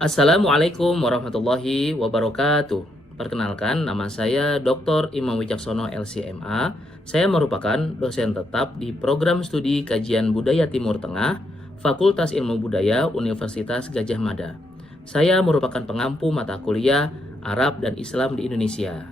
Assalamualaikum warahmatullahi wabarakatuh. Perkenalkan, nama saya Dr. Imam Wicaksono LCMA. Saya merupakan dosen tetap di Program Studi Kajian Budaya Timur Tengah, Fakultas Ilmu Budaya Universitas Gadjah Mada. Saya merupakan pengampu mata kuliah Arab dan Islam di Indonesia.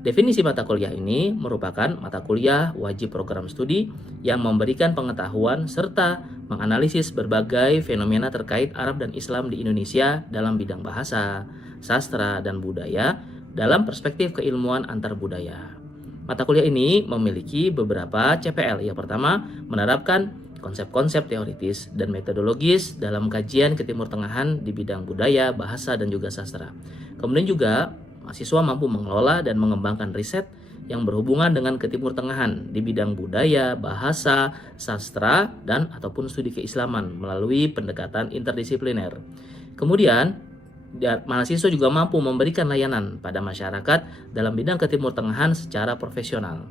Definisi mata kuliah ini merupakan mata kuliah wajib program studi yang memberikan pengetahuan serta menganalisis berbagai fenomena terkait Arab dan Islam di Indonesia dalam bidang bahasa, sastra, dan budaya dalam perspektif keilmuan antar budaya. Mata kuliah ini memiliki beberapa CPL. Yang pertama, menerapkan konsep-konsep teoritis dan metodologis dalam kajian Ketimur Tengahan di bidang budaya, bahasa, dan juga sastra. Kemudian juga mahasiswa mampu mengelola dan mengembangkan riset yang berhubungan dengan Ketimur Tengahan di bidang budaya, bahasa, sastra, dan ataupun studi keislaman melalui pendekatan interdisipliner. Kemudian, mahasiswa juga mampu memberikan layanan pada masyarakat dalam bidang Ketimur Tengahan secara profesional.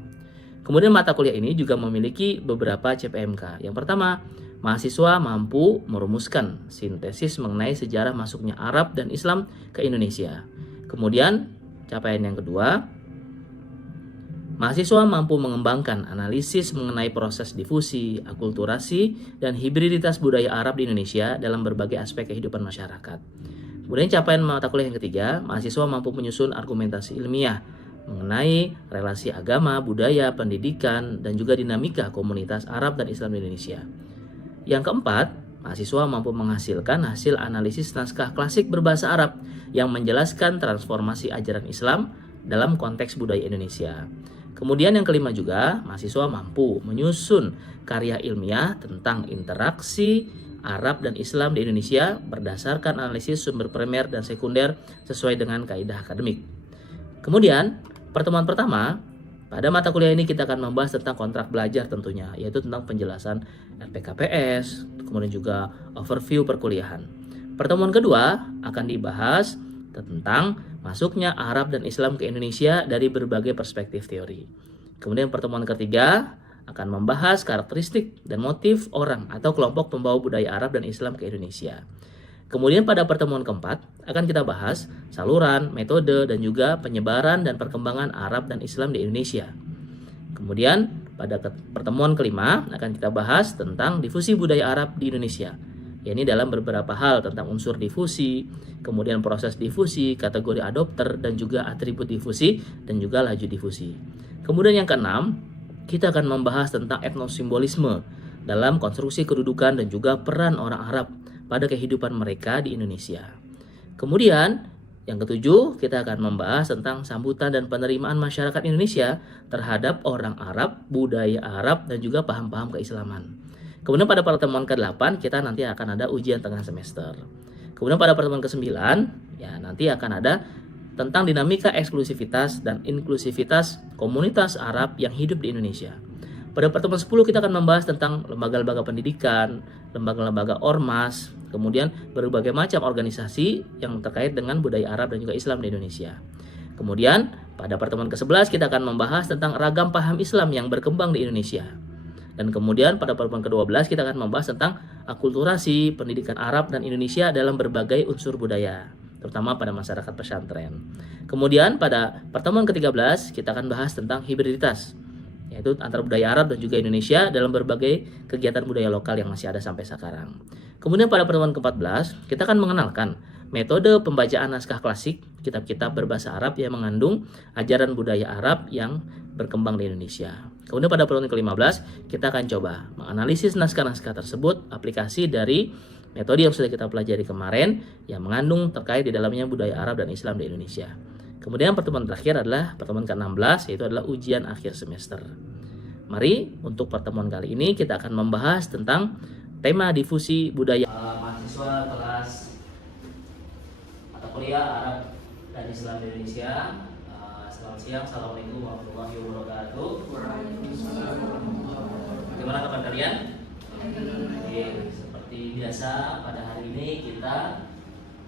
Kemudian mata kuliah ini juga memiliki beberapa CPMK. Yang pertama, mahasiswa mampu merumuskan sintesis mengenai sejarah masuknya Arab dan Islam ke Indonesia. Kemudian, capaian yang kedua, mahasiswa mampu mengembangkan analisis mengenai proses difusi, akulturasi, dan hibriditas budaya Arab di Indonesia dalam berbagai aspek kehidupan masyarakat. Kemudian capaian mata kuliah yang ketiga, mahasiswa mampu menyusun argumentasi ilmiah mengenai relasi agama, budaya, pendidikan, dan juga dinamika komunitas Arab dan Islam di Indonesia. Yang keempat, mahasiswa mampu menghasilkan hasil analisis naskah klasik berbahasa Arab yang menjelaskan transformasi ajaran Islam dalam konteks budaya Indonesia. Kemudian yang kelima juga, mahasiswa mampu menyusun karya ilmiah tentang interaksi Arab dan Islam di Indonesia berdasarkan analisis sumber primer dan sekunder sesuai dengan kaidah akademik. Kemudian, pertemuan pertama, pada mata kuliah ini kita akan membahas tentang kontrak belajar tentunya, yaitu tentang penjelasan RPKPS, kemudian juga overview perkuliahan. Pertemuan kedua akan dibahas tentang masuknya Arab dan Islam ke Indonesia dari berbagai perspektif teori. Kemudian pertemuan ketiga akan membahas karakteristik dan motif orang atau kelompok pembawa budaya Arab dan Islam ke Indonesia. Kemudian pada pertemuan keempat akan kita bahas saluran, metode, dan juga penyebaran dan perkembangan Arab dan Islam di Indonesia. Kemudian pada pertemuan kelima akan kita bahas tentang difusi budaya Arab di Indonesia. Ini dalam beberapa hal tentang unsur difusi, kemudian proses difusi, kategori adopter, dan juga atribut difusi, dan juga laju difusi. Kemudian yang keenam, kita akan membahas tentang etnosimbolisme dalam konstruksi kedudukan dan juga peran orang Arab pada kehidupan mereka di Indonesia. Kemudian, yang ketujuh, kita akan membahas tentang sambutan dan penerimaan masyarakat Indonesia terhadap orang Arab, budaya Arab, dan juga paham-paham keislaman. Kemudian pada pertemuan ke-8, kita nanti akan ada ujian tengah semester. Kemudian pada pertemuan ke-9, ya nanti akan ada tentang dinamika eksklusivitas dan inklusivitas komunitas Arab yang hidup di Indonesia. Pada pertemuan 10 kita akan membahas tentang lembaga-lembaga pendidikan, lembaga-lembaga ormas, kemudian berbagai macam organisasi yang terkait dengan budaya Arab dan juga Islam di Indonesia. Kemudian pada pertemuan ke-11 kita akan membahas tentang ragam paham Islam yang berkembang di Indonesia. Dan kemudian pada pertemuan ke-12 kita akan membahas tentang akulturasi pendidikan Arab dan Indonesia dalam berbagai unsur budaya, terutama pada masyarakat pesantren. Kemudian pada pertemuan ke-13 kita akan bahas tentang hibriditas, yaitu antara budaya Arab dan juga Indonesia dalam berbagai kegiatan budaya lokal yang masih ada sampai sekarang. Kemudian pada pertemuan ke-14 kita akan mengenalkan metode pembacaan naskah klasik, kitab-kitab berbahasa Arab yang mengandung ajaran budaya Arab yang berkembang di Indonesia. Kemudian pada pertemuan ke-15 kita akan coba menganalisis naskah-naskah tersebut, aplikasi dari metode yang sudah kita pelajari kemarin yang mengandung terkait di dalamnya budaya Arab dan Islam di Indonesia. Kemudian pertemuan terakhir adalah pertemuan ke-16, yaitu adalah ujian akhir semester. Mari untuk pertemuan kali ini kita akan membahas tentang tema difusi budaya. Mahasiswa kelas mata kuliah Arab dan Islam di Indonesia. Selamat siang, assalamualaikum warahmatullahi wabarakatuh. Bagaimana kabar kalian? Oke, seperti biasa pada hari ini kita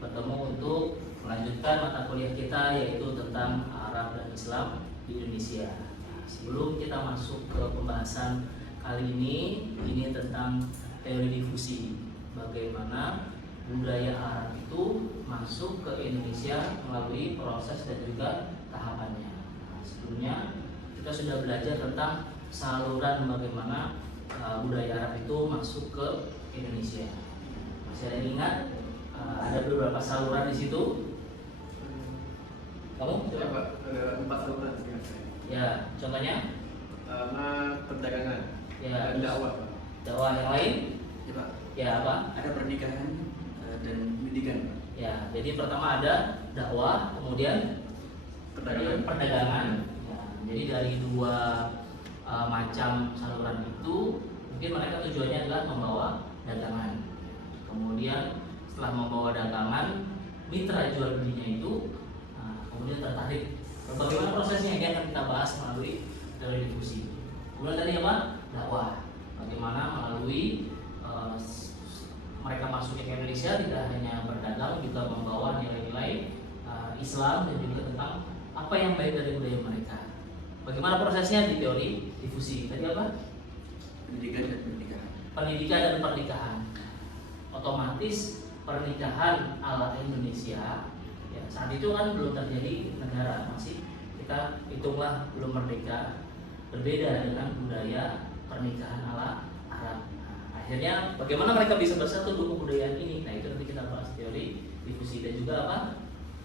bertemu untuk melanjutkan mata kuliah kita, yaitu tentang Arab dan Islam di Indonesia. Nah, sebelum kita masuk ke pembahasan kali ini tentang teori difusi, bagaimana budaya Arab itu masuk ke Indonesia melalui proses dan juga tahapannya. Nah, sebelumnya kita sudah belajar tentang saluran bagaimana budaya Arab itu masuk ke Indonesia. Masih ada yang ingat? Ada beberapa saluran di situ. Kamu? Ya Pak, ada 4 saluran. Ya, contohnya? Perdagangan. Ya, dan dakwah. Pak. Dakwah yang lain? Ya Pak. Ya apa? Ada pernikahan dan pendidikan Pak. Ya, jadi pertama ada dakwah, kemudian perdagangan. Ya, jadi dari dua macam saluran itu, mungkin mereka tujuannya adalah membawa dagangan. Kemudian setelah membawa dagangan, mitra jual belinya itu kemudian tertarik. Bagaimana prosesnya? Ini akan kita bahas melalui teori difusi. Kemudian tadi apa? Dakwah. Bagaimana melalui mereka masuk ke Indonesia tidak hanya berdagang, juga membawa nilai-nilai Islam dan juga tentang apa yang baik dari budaya mereka. Bagaimana prosesnya di teori difusi? Tadi apa? Pendidikan dan pernikahan. Pendidikan dan pernikahan. Otomatis pernikahan ala Indonesia, ya, saat itu kan belum terjadi negara, masih kita hitunglah belum merdeka. Berbeda dengan budaya pernikahan ala Arab. Nah, akhirnya bagaimana mereka bisa bersatu dua kebudayaan ini? Nah, itu nanti kita bahas teori difusi dan juga apa?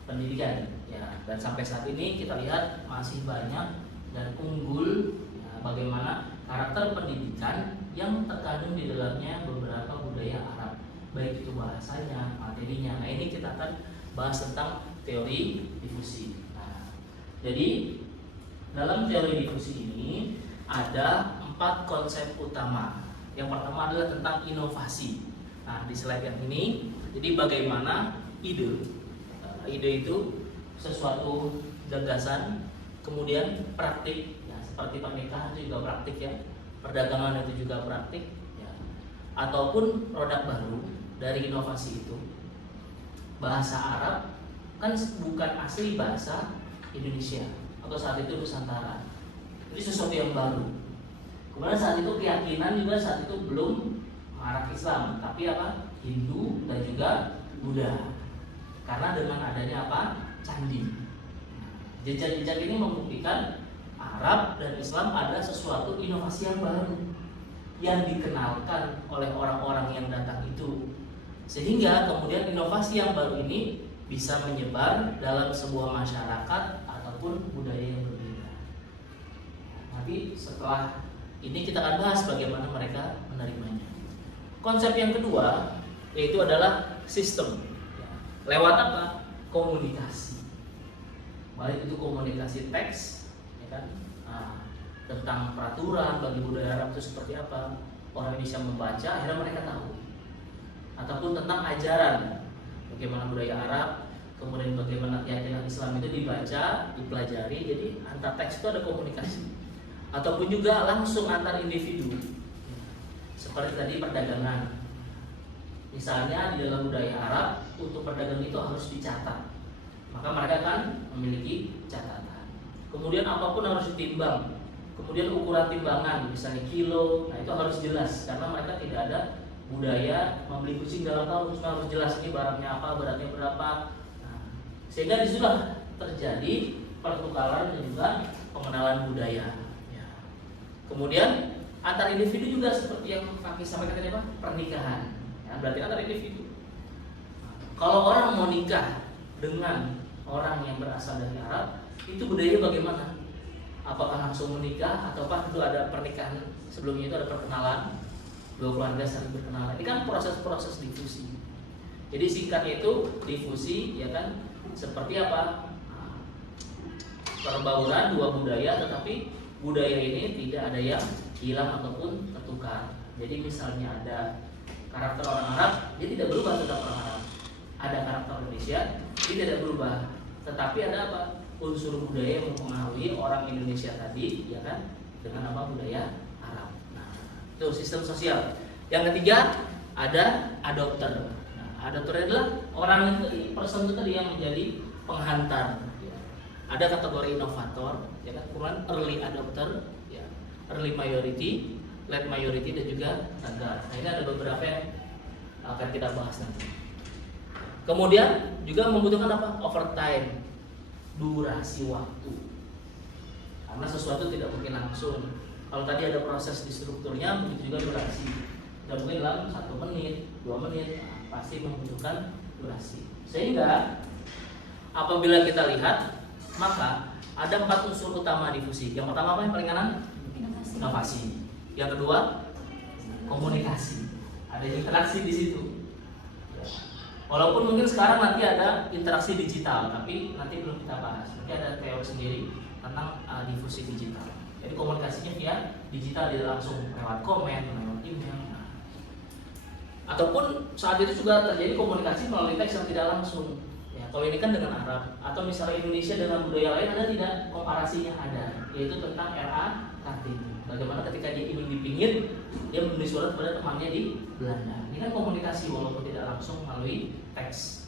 Pendidikan. Ya, dan sampai saat ini kita lihat masih banyak dan unggul ya, bagaimana karakter pendidikan yang terkandung di dalamnya beberapa budaya Arab, baik itu bahasanya, materinya. Nah, ini kita akan bahas tentang teori difusi. Nah, jadi dalam teori difusi ini ada 4 konsep utama. Yang pertama adalah tentang inovasi. Nah, di slide yang ini, jadi bagaimana ide itu sesuatu gagasan, kemudian praktik, ya, seperti pernikahan itu juga praktik ya, perdagangan itu juga praktik, ya, ataupun produk baru dari inovasi itu. Bahasa Arab kan bukan asli bahasa Indonesia atau saat itu Nusantara. Ini sesuatu yang baru. Kemudian saat itu keyakinan juga saat itu belum marak Islam, tapi apa? Hindu dan juga Buddha. Karena dengan adanya apa? Candi. Jejak-jejak ini membuktikan Arab dan Islam ada sesuatu inovasi yang baru yang dikenalkan oleh orang-orang yang datang itu. Sehingga kemudian inovasi yang baru ini bisa menyebar dalam sebuah masyarakat ataupun budaya yang berbeda. Nanti setelah ini kita akan bahas bagaimana mereka menerimanya. Konsep yang kedua yaitu adalah sistem. Lewat apa? Komunikasi. Baik itu komunikasi teks, ya kan? Tentang peraturan bagi budaya Arab itu seperti apa. Orang Indonesia membaca, akhirnya mereka tahu. Ataupun tentang ajaran, bagaimana budaya Arab, kemudian bagaimana keyakinan Islam itu dibaca, dipelajari. Jadi antar teks itu ada komunikasi. Ataupun juga langsung antar individu. Seperti tadi perdagangan. Misalnya di dalam budaya Arab untuk perdagangan itu harus dicatat, maka mereka kan memiliki catatan. Kemudian apapun harus ditimbang. Kemudian ukuran timbangan, misalnya kilo, nah itu harus jelas karena mereka tidak ada budaya membeli kucing dalam tahun, semua harus jelas ini barangnya apa, beratnya berapa. Nah, sehingga disitulah terjadi pertukaran dan juga pengenalan budaya. Ya. Kemudian antar individu juga seperti yang kami sampaikan tadi apa? Pernikahan. Ya, berarti antar individu. Kalau orang mau nikah dengan orang yang berasal dari Arab, itu budayanya bagaimana? Apakah langsung menikah ataukah itu ada pernikahan sebelumnya, itu ada perkenalan, dua keluarga saling berkenalan. Ini kan proses-proses difusi. Jadi singkatnya itu difusi, ya kan? Seperti apa? Perbauran dua budaya, tetapi budaya ini tidak ada yang hilang ataupun tertukar. Jadi misalnya ada karakter orang Arab, dia tidak berubah tetap orang Arab. Ada karakter Indonesia, dia tidak berubah. Tetapi ada apa? Unsur budaya yang mempengaruhi orang Indonesia tadi, ya kan? Dengan apa? Budaya Arab. Nah, itu sistem sosial. Yang ketiga ada adopter. Nah, adopter adalah orang itu, person itu tadi yang menjadi penghantar. Ya. Ada kategori inovator, ya kan? Kemudian early adopter, ya. Early majority, late majority dan juga tagar. Nah, ini ada beberapa yang akan kita bahas nanti. Kemudian juga membutuhkan apa? Overtime, durasi waktu. Karena sesuatu tidak mungkin langsung. Kalau tadi ada proses di strukturnya, begitu juga durasi. Tidak mungkin dalam 1 menit, 2 menit, pasti membutuhkan durasi. Sehingga apabila kita lihat, maka ada 4 unsur utama difusi. Yang pertama apa yang paling kanan? Inovasi. Yang kedua, komunikasi. Ada interaksi di situ. Walaupun mungkin sekarang nanti ada interaksi digital, tapi nanti belum kita bahas. Nanti ada teori sendiri tentang difusi digital. Jadi komunikasinya via digital, tidak langsung lewat komen, lewat email. Ataupun saat itu juga terjadi komunikasi melalui teks yang tidak langsung. Ya, kalau ini kan dengan Arab, atau misalnya Indonesia dengan budaya lain, ada tidak? Komparasinya ada, yaitu tentang RA Kartini. Bagaimana ketika dia ingin dipingit, dia menulis surat kepada temannya di Belanda. Ini kan komunikasi walaupun tidak langsung melalui teks.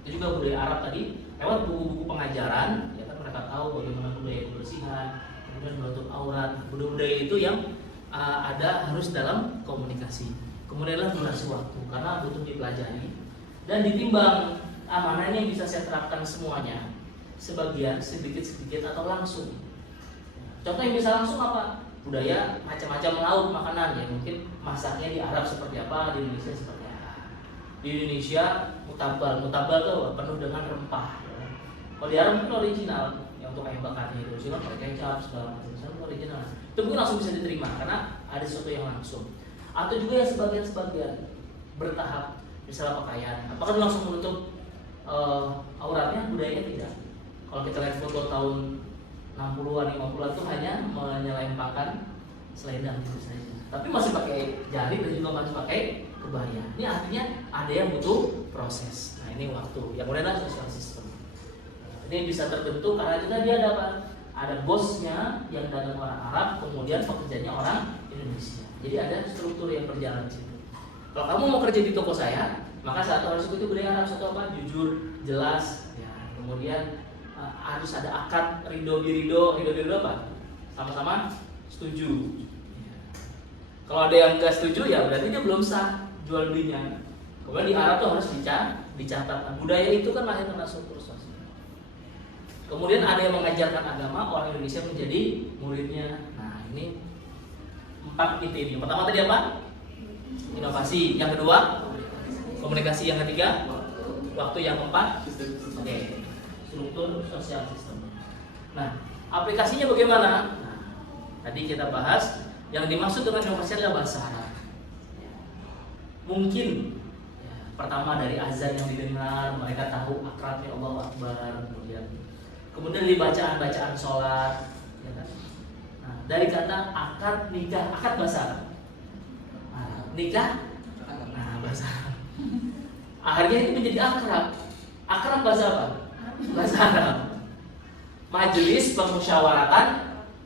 Itu juga budaya Arab tadi lewat buku-buku pengajaran, ya kan mereka tahu bagaimana budaya kebersihan, kemudian menutup aurat. Budaya-budaya itu yang ada harus dalam komunikasi. Kemudianlah durasi waktu karena butuh dipelajari dan ditimbang mana yang bisa saya terapkan semuanya, sebagian, sedikit-sedikit atau langsung. Contoh yang bisa langsung apa? Budaya macam-macam lauk makanan ya, mungkin masaknya di Arab seperti apa, di Indonesia seperti apa. Di Indonesia mutabal tuh penuh dengan rempah. Ya. Kalau di Arab mungkin original, yang untuk ayam bakarnya itu, sih pakai kecap segala macam, itu original. Itu mungkin langsung bisa diterima karena ada sesuatu yang langsung. Atau juga yang sebagian-sebagian bertahap, misalnya pakaian, apakah langsung menutup auratnya? Budayanya tidak. Kalau kita lihat foto tahun 60-an, 50-an itu hanya menyelempangkan selendang gitu saja. Tapi masih pakai jari dan juga masih pakai kebaya. Ini artinya ada yang butuh proses. Nah ini waktu. Yang kemudian social system. Ini bisa terbentuk karena itu tadi ada apa? Ada bosnya yang dagang orang Arab, kemudian pekerjanya orang Indonesia. Jadi ada struktur yang berjalan di situ. Kalau kamu mau kerja di toko saya, maka satu harus ikuti budaya Arab. Satu apa? Jujur, jelas. Ya. Kemudian harus ada akad ridho apa? Sama-sama setuju. Ya. Kalau ada yang nggak setuju ya berarti dia belum sah jual belinya. Kemudian di Arab tuh harus dicatat. Budaya itu kan lahir karena struktur sosial. Kemudian ada yang mengajarkan agama, orang Indonesia menjadi muridnya. Nah ini 4 titik ini. Yang pertama tadi apa? Inovasi. Yang kedua komunikasi. Yang ketiga waktu. Yang keempat struktur sosial sistem. Nah, aplikasinya bagaimana? Nah, tadi kita bahas yang dimaksud dengan inovasi adalah bahasa Arab. Mungkin pertama dari azan yang didengar, mereka tahu akrabnya Allahu Akbar, kemudian dari bacaan-bacaan sholat, ya kan? Nah, dari kata akad nikah, akad bahasa Arab. Nikah, nah bahasa Arab. Akhirnya itu menjadi akrab. Akrab bahasa apa? Bahasa Arab. Majelis pemusyawaratan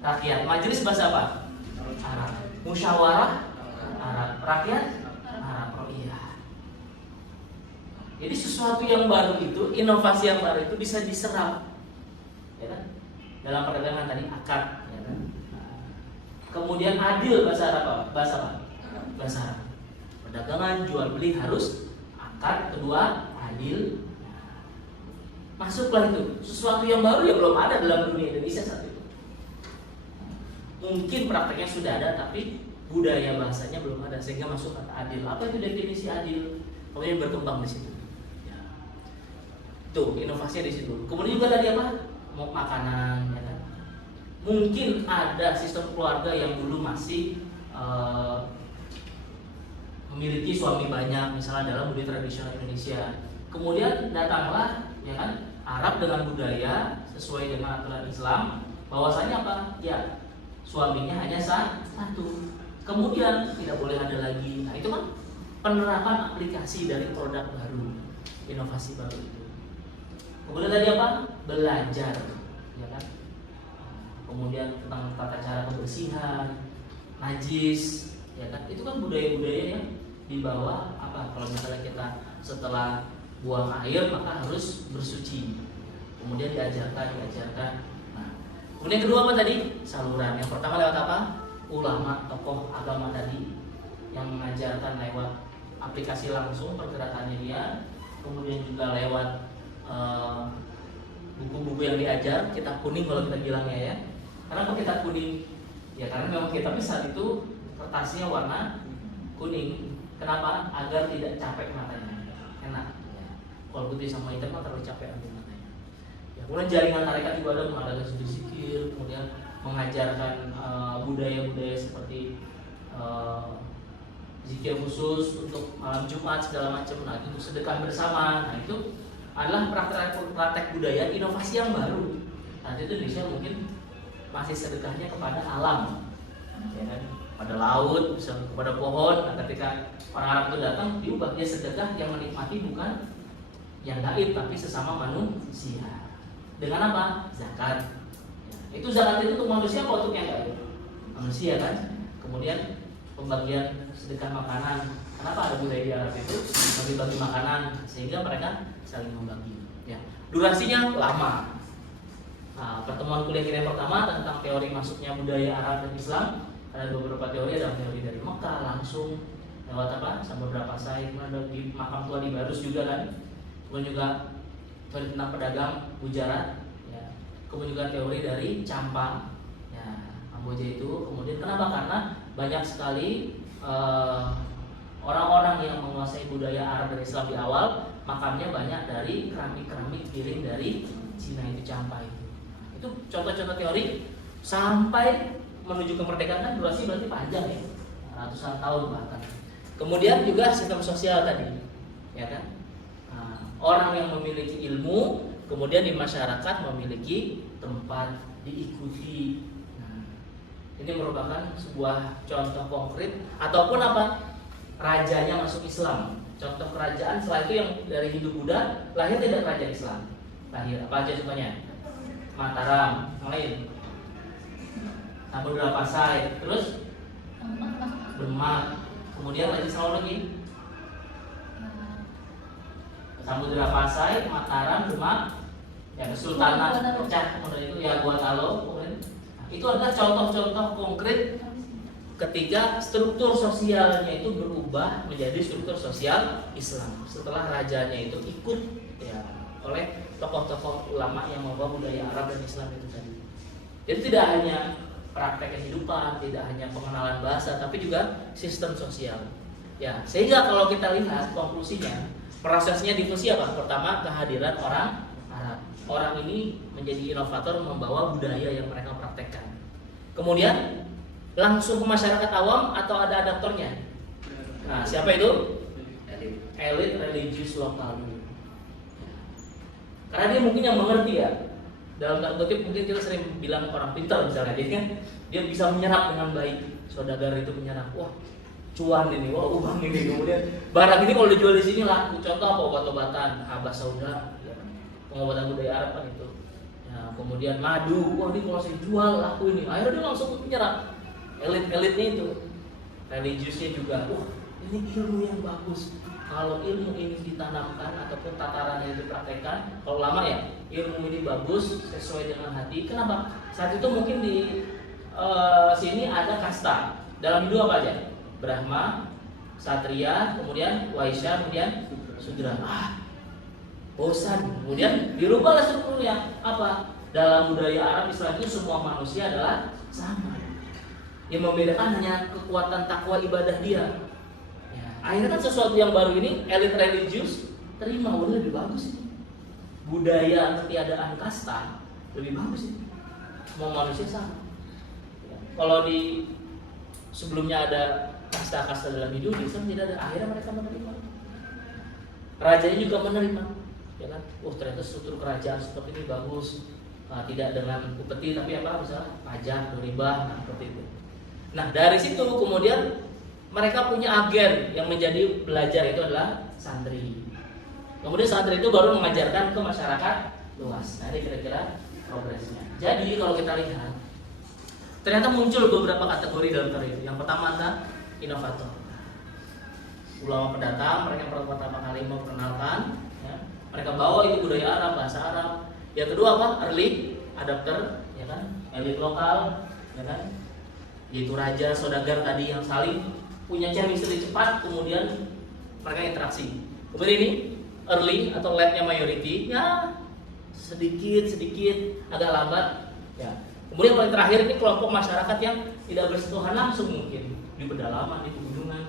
rakyat. Majelis bahasa apa? Arab. Musyawarah Arab. Rakyat Arab. Oh iya. Jadi sesuatu yang baru itu, inovasi yang baru itu bisa diserap, ya kan? Dalam perdagangan tadi akad, ya kan? Kemudian adil bahasa Arab apa? Bahasa apa? Bahasa Arab. Perdagangan jual beli harus akad, kedua adil. Masuklah itu sesuatu yang baru yang belum ada dalam dunia Indonesia saat itu. Mungkin prakteknya sudah ada tapi budaya bahasanya belum ada sehingga masuk kata adil. Apa itu definisi adil? Kemudian berkembang di situ. Ya. Tuh inovasinya di situ. Kemudian juga tadi apa? Mau makanan, ya kan? Mungkin ada sistem keluarga yang dulu masih memiliki suami banyak, misalnya dalam budaya tradisional Indonesia. Kemudian datanglah, ya kan, Arab dengan budaya sesuai dengan aturan Islam, bahwasanya apa? Ya, suaminya hanya satu. Kemudian tidak boleh ada lagi. Nah, itu kan penerapan aplikasi dari produk baru, inovasi baru itu. Kemudian tadi apa? Belajar, ya kan? Kemudian tentang tata cara kebersihan, najis, ya kan? Itu kan budaya-budaya yang dibawa apa? Kalau misalnya kita setelah buang air maka harus bersuci. Kemudian diajarkan. Nah, kemudian kedua apa tadi? Saluran. Yang pertama lewat apa? Ulama, tokoh agama tadi yang mengajarkan lewat aplikasi langsung pergerakannya dia. kemudian juga lewat buku-buku yang diajar, kitab kuning kalau kita bilangnya ya. Kenapa kitab kuning? Ya karena memang kitabnya saat itu kertasnya warna kuning. Kenapa? Agar tidak capek matanya, enak. Ya. Kalau putih sama hitam kan terlalu capek nanti matanya. Ya, kemudian jaringan tarekat juga ada mengadakan studi zikir, kemudian mengajarkan budaya-budaya seperti zikir khusus untuk malam Jumat segala macam. Nah itu sedekah bersama. Nah itu adalah praktek budaya inovasi yang baru. Saat itu Indonesia mungkin masih sedekahnya kepada alam, ya kan? Pada laut, misalnya kepada pohon. Nah ketika orang Arab itu datang, diubah dia sedekah yang menikmati bukan yang gaib tapi sesama manusia. Dengan apa? Zakat. Ya, itu zakat itu untuk manusia atau untuk yang gaib? Manusia kan. Kemudian pembagian sedekah makanan. Kenapa ada budaya di Arab itu bagi-bagi makanan sehingga mereka saling membagi. Ya. Durasinya lama. Nah, pertemuan kuliah kita yang pertama tentang teori masuknya budaya Arab dan Islam, ada beberapa teori, ada teori dari Mekah langsung lewat apa? Sampai beberapa site, kemudian ada di makam tua di Barus juga kan. Kemudian juga teori tentang pedagang Gujarat, ya. Kemudian juga teori dari Campa, ya, Kamboja itu. Kemudian kenapa? Karena banyak sekali orang-orang yang menguasai budaya Arab dan Islam di awal, makamnya banyak dari keramik-keramik piring dari Cina itu, Campa itu. Itu contoh-contoh teori sampai menuju kemerdekaan kan durasi berarti panjang ya, ratusan tahun bahkan. Kemudian juga sistem sosial tadi, ya kan? Nah, orang yang memiliki ilmu, kemudian di masyarakat memiliki tempat diikuti. Nah, ini merupakan sebuah contoh konkret ataupun apa? Rajanya masuk Islam. Contoh kerajaan setelah itu yang dari Hindu Buddha lahir tidak kerajaan Islam. Lahir apa aja contohnya? Mataram, yang lain Samudra Pasai, terus Demak, kemudian lagi selalu lagi Samudra Pasai, Mataram, Demak, ya Kesultanan pecah, kemudian itu ya Gorontalo, kemudian itu adalah contoh-contoh konkret ketika struktur sosialnya itu berubah menjadi struktur sosial Islam setelah rajanya itu ikut ya oleh tokoh-tokoh ulama yang membawa budaya Arab dan Islam itu tadi. Jadi tidak hanya praktek kehidupan, tidak hanya pengenalan bahasa, tapi juga sistem sosial. Ya, sehingga kalau kita lihat konklusinya, prosesnya difusi apa? Pertama, kehadiran orang Arab. Orang ini menjadi inovator membawa budaya yang mereka praktekkan. Kemudian langsung ke masyarakat awam atau ada adaptornya? Nah, siapa itu? Elit religius lokal dulu. Karena dia mungkin yang mengerti ya. Dalam tanda kutip mungkin kita sering bilang orang pintar misalnya, jadi kan dia bisa menyerap dengan baik. Saudagar itu menyerap, wah cuan ini, wah uang ini, kemudian barang ini kalau dijual di sini laku. Contoh apa? Obat-obatan, habas sauda, ya. Pengobatan budaya Arab kan itu. Ya, kemudian madu, wah ini kalau saya jual laku ini. Akhirnya dia langsung menyerap. Elit-elitnya itu, religiusnya juga, wah ini ilmu yang bagus. Kalau ilmu ini ditanamkan ataupun tatarannya dipraktekkan, kalau lama ya ilmu ini bagus sesuai dengan hati. Kenapa? Saat itu mungkin di sini ada kasta dalam Hindu apa aja? Brahma, Satria, kemudian Waisya, kemudian Sudra. Bosan. Kemudian dirubahlah strukturnya apa? Dalam budaya Arab Islam itu semua manusia adalah sama. Yang membedakan hanya kekuatan takwa ibadah dia. Akhirnya kan sesuatu yang baru ini elit religius terima, udah lebih bagus ini. Budaya ketiadaan kasta lebih bagus ini. Semua manusia sama. Ya. Kalau di sebelumnya ada kasta-kasta dalam hidup, di Islam tidak ada. Akhirnya mereka menerima. Rajanya juga menerima, ya kan? Ternyata struktur kerajaan seperti ini bagus. Nah, tidak dengan upeti tapi apa? Misalnya pajak, riba, nah seperti itu. Nah dari situ kemudian mereka punya agen yang menjadi belajar, itu adalah santri. Kemudian santri itu baru mengajarkan ke masyarakat luas. Nah ini kira-kira progresnya. Jadi kalau kita lihat, ternyata muncul beberapa kategori dalam teori. Yang pertama adalah inovator. Ulama pendatang, mereka yang pertama kali memperkenalkan, ya. Mereka bawa itu budaya Arab, bahasa Arab. Yang kedua apa? Early adapter, ya kan? Elit lokal, ya kan? Yaitu raja, saudagar tadi yang saling punya chemistry cepat, kemudian mereka interaksi. Kemudian ini early atau late-nya majority, ya sedikit agak lambat. Ya. Kemudian paling terakhir ini kelompok masyarakat yang tidak bersentuhan langsung mungkin di pedalaman, di pegunungan.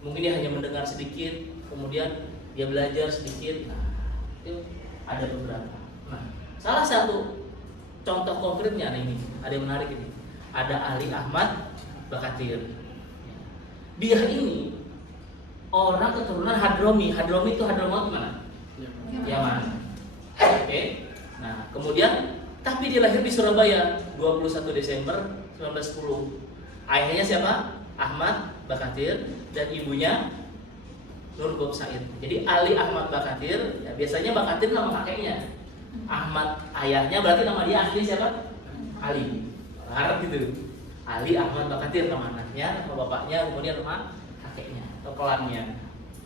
Mungkin dia hanya mendengar sedikit, kemudian dia belajar sedikit. Nah, itu ada beberapa. Nah, salah satu contoh konkretnya ini, ada yang menarik ini. Ada Ali Ahmad Bakatir. Dia ini orang keturunan Hadromi. Hadromi itu Hadramaut mana? Yaman. Oke. Nah, kemudian tapi dia lahir di Surabaya 21 Desember 1910. Ayahnya siapa? Ahmad Bakatir dan ibunya Nur Bob Said. Jadi Ali Ahmad Bakatir, ya biasanya Bakatir nama kakeknya. Ahmad ayahnya berarti nama dia asli siapa? Ali. Arab gitu. Ali Ahmad Bakatir nama anaknya, nama bapaknya, kemudian nama kakeknya atau klannya.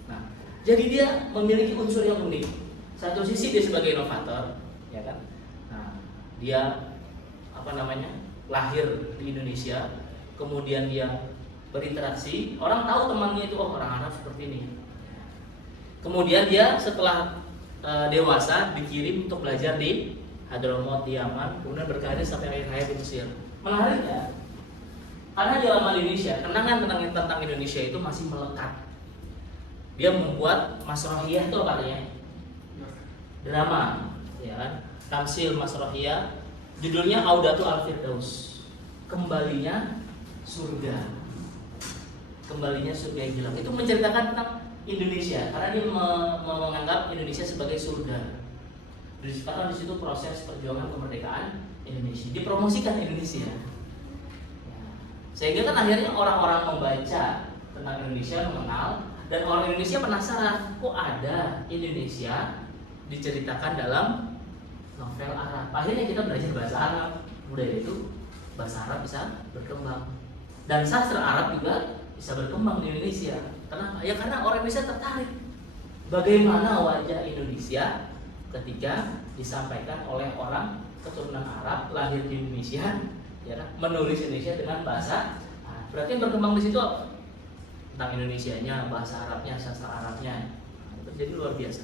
Nah, jadi dia memiliki unsur yang unik. Satu sisi dia sebagai inovator, ya kan? Nah, dia lahir di Indonesia, kemudian dia berinteraksi, orang tahu temannya itu orang Arab seperti ini. Kemudian dia setelah dewasa dikirim untuk belajar di Hadramaut di Yaman, kemudian berkarir sampai akhir hayat di Mesir. Menarik ya, karena di lama Indonesia, kenangan tentang Indonesia itu masih melekat. Dia membuat Masrohiyah itu apa artinya? Drama, ya kan? Tamsil Masrohiyah, judulnya Audatu Al-Firdaus, kembalinya surga. Kembalinya surga yang hilang. Itu menceritakan tentang Indonesia, karena dia menganggap Indonesia sebagai surga. Diceritakan di situ proses perjuangan kemerdekaan Indonesia, dipromosikan Indonesia. Sehingga kan akhirnya orang-orang membaca tentang Indonesia, mengenal, dan orang Indonesia penasaran, kok ada Indonesia diceritakan dalam novel Arab. Akhirnya kita belajar bahasa Arab, budaya itu bahasa Arab bisa berkembang, dan sastra Arab juga bisa berkembang di Indonesia. Kenapa? Ya karena orang Indonesia tertarik bagaimana wajah Indonesia ketika disampaikan oleh orang keturunan Arab lahir di Indonesia, ya kan? Menulis Indonesia dengan bahasa Arab. Berarti yang berkembang di situ apa? Tentang Indonesianya, bahasa Arabnya, sastra Arabnya. Jadi luar biasa.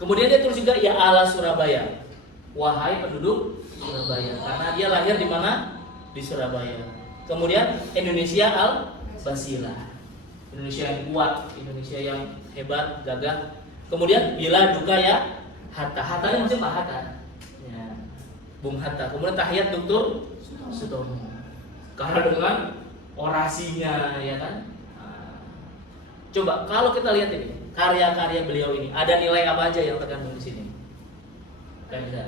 Kemudian dia tulis juga ya ala Surabaya, wahai penduduk Surabaya, karena dia lahir di mana? Di Surabaya. Kemudian Indonesia al-Basilah, Indonesia yang kuat, Indonesia yang hebat, gagah. Kemudian bila duka ya Hatta. Hatta ini maksudnya Pak Hatta, ya, Bung Hatta. Kemudian tahiyat Dr. Sutomo, karena dengan orasinya, ya kan. Coba kalau kita lihat ini karya-karya beliau ini, ada nilai apa aja yang terkandung di sini? Kan bisa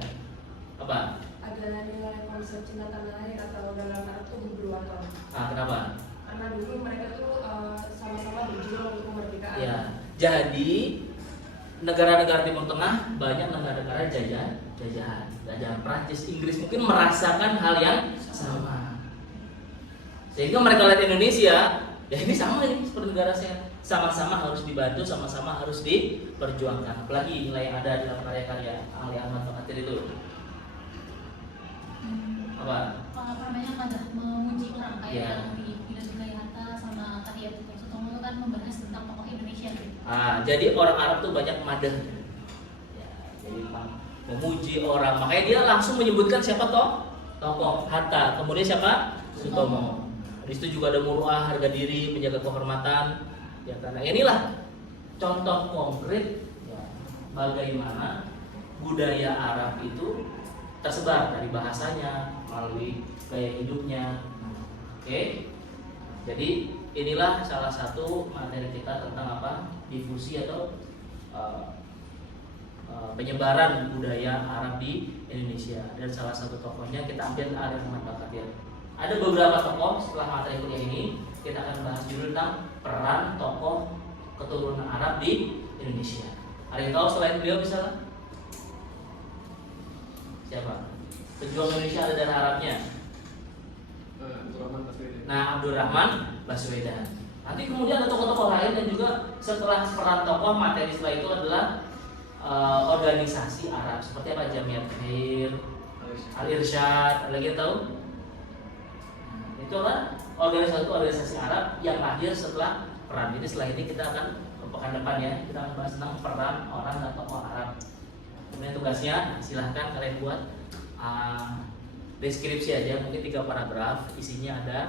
apa? Ada nilai konsep cinta tanah air atau dalam Arab itu hubluwaton. Kenapa? Karena dulu mereka tuh sama-sama berjuang untuk kemerdekaan. Ya, jadi negara-negara Timur Tengah banyak negara-negara jajahan Prancis, Inggris mungkin merasakan hal yang sama. Sehingga mereka lihat Indonesia, ya ini sama ini seperti negara saya, sama-sama harus dibantu, sama-sama harus diperjuangkan. Apalagi nilai yang ada dalam karya-karya Ali Ahmad Bakatir itu. Apa? Pada memuji orang kayak Ya. yang di Bila Dukai Hatta sama Karya Dr. Sutomo itu kan membahas tentang tokoh Indonesia. Jadi orang Arab tuh banyak madah. Ya, jadi memuji orang. Makanya dia langsung menyebutkan siapa tokoh Hatta. Kemudian siapa? Sutomo. Di situ juga ada muruah, harga diri, menjaga kehormatan. Ya, karena inilah contoh konkret ya, bagaimana budaya Arab itu tersebar dari bahasanya melalui gaya hidupnya. Oke. Jadi inilah salah satu materi kita tentang apa? Difusi atau penyebaran budaya Arab di Indonesia. Dan salah satu tokohnya kita ambil Ali Ahmad Bakatir. Ada beberapa tokoh setelah materi kuliah ini kita akan bahas judul tentang peran tokoh keturunan Arab di Indonesia. Ada yang tahu selain beliau misalnya? Siapa? Pejuang Indonesia ada darah Arabnya. Abdurrahman Baswedan. Nah, Abdurrahman Baswedan. Nanti kemudian ada tokoh-tokoh lain dan juga setelah peran tokoh materi setelah itu adalah organisasi Arab seperti apa? Jamiat Khair, Al-Irsyad, ada lagi yang tahu? Itulah organisasi Arab yang lahir setelah peran. Jadi setelah ini kita akan pekan depan ya, kita akan bahas tentang peran orang dan tokoh Arab. Kemudian tugasnya silahkan kalian buat deskripsi aja, mungkin 3 paragraf, isinya ada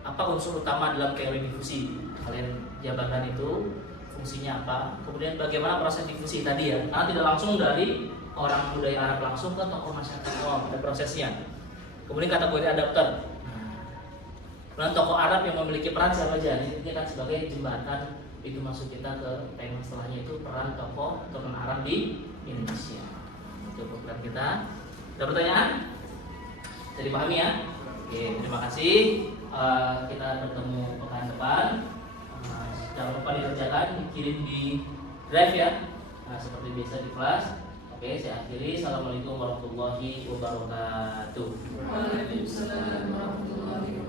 apa unsur utama dalam teori difusi, kalian jabarkan itu fungsinya apa, kemudian bagaimana proses difusi tadi ya, karena tidak langsung dari orang budaya Arab langsung ke tokoh masyarakat awam, ada prosesnya. Kemudian kategori adapter. Kemudian tokoh Arab yang memiliki peran siapa aja, ini kan sebagai jembatan itu masuk kita ke tema setelahnya, itu peran tokoh Arab di Indonesia. Itu program kita. Ada pertanyaan? Bisa dipahami ya? Oke, terima kasih. Kita bertemu pekan depan. Jangan lupa dikerjakan, dikirim di drive ya. Seperti biasa di kelas. Oke, saya akhiri. Assalamualaikum warahmatullahi wabarakatuh. Waalaikumsalam warahmatullahi wabarakatuh.